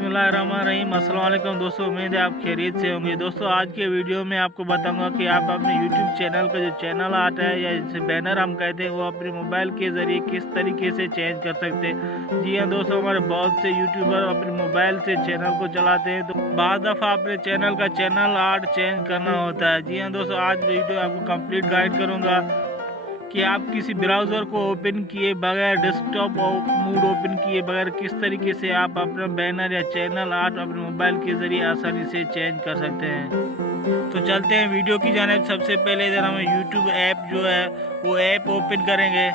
बिस्मिल्लाहिर्रहमानिर्रहीम। अस्सलाम वालेकुम दोस्तों, उम्मीद है आप खैरियत से होंगे। दोस्तों आज के वीडियो में आपको बताऊंगा कि आप अपने यूट्यूब चैनल का जो चैनल आर्ट है या जिसे बैनर हम कहते हैं वो अपने मोबाइल के ज़रिए किस तरीके से चेंज कर सकते हैं। जी हाँ दोस्तों, हमारे बहुत से यूट्यूबर अपने मोबाइल से चैनल को चलाते हैं, तो बाद दफ़ा अपने चैनल का चैनल आर्ट चेंज करना होता है। जी हाँ दोस्तों, आज वीडियो आपको कंप्लीट गाइड करूँगा कि आप किसी ब्राउज़र को ओपन किए बगैर, डेस्कटॉप मोड ओपन किए बगैर किस तरीके से आप अपना बैनर या चैनल आर्ट अपने मोबाइल के ज़रिए आसानी से चेंज कर सकते हैं। तो चलते हैं वीडियो की जानिब। सबसे पहले इधर हम यूट्यूब ऐप जो है वो ऐप ओपन करेंगे।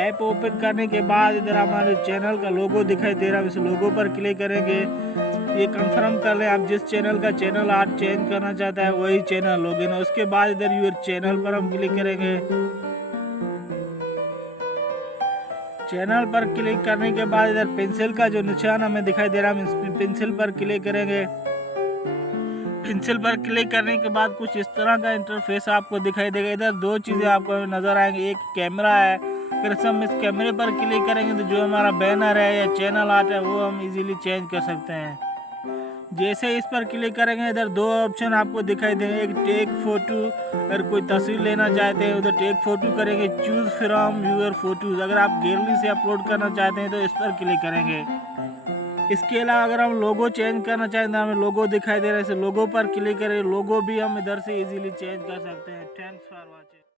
ऐप ओपन करने के बाद इधर हमारे चैनल का लोगो दिखाई दे रहा है, इस लोगो पर क्लिक करेंगे। ये कंफर्म कर लें आप जिस चैनल का चैनल आर्ट चेंज करना चाहता है वही चैनल लॉगिन है। उसके बाद इधर यूर चैनल पर हम क्लिक करेंगे। चैनल पर क्लिक करने के बाद इधर पेंसिल का जो निशान हमें दिखाई दे रहा है, हम इस पेंसिल पर क्लिक करेंगे। पेंसिल पर क्लिक करने के बाद कुछ इस तरह का इंटरफेस आपको दिखाई देगा। इधर दो चीज़ें आपको नज़र आएंगी, एक कैमरा है। अगर हम इस कैमरे पर क्लिक करेंगे तो जो हमारा बैनर है या चैनल आर्ट है वो हम इजीली चेंज कर सकते हैं। जैसे इस पर क्लिक करेंगे इधर दो ऑप्शन आपको दिखाई देंगे, एक टेक फोटो, अगर कोई तस्वीर लेना चाहते हैं उधर टेक फोटो करेंगे। चूज़ फ्रॉम यूर फोटोज़, अगर आप गैलरी से अपलोड करना चाहते हैं तो इस पर क्लिक करेंगे। इसके अलावा अगर हम लोगो चेंज करना चाहते हैं, हमें लोगो दिखाई दे रहा है, इस लोगो पर क्लिक करें। लोगो भी हम इधर से इजीली चेंज कर सकते हैं।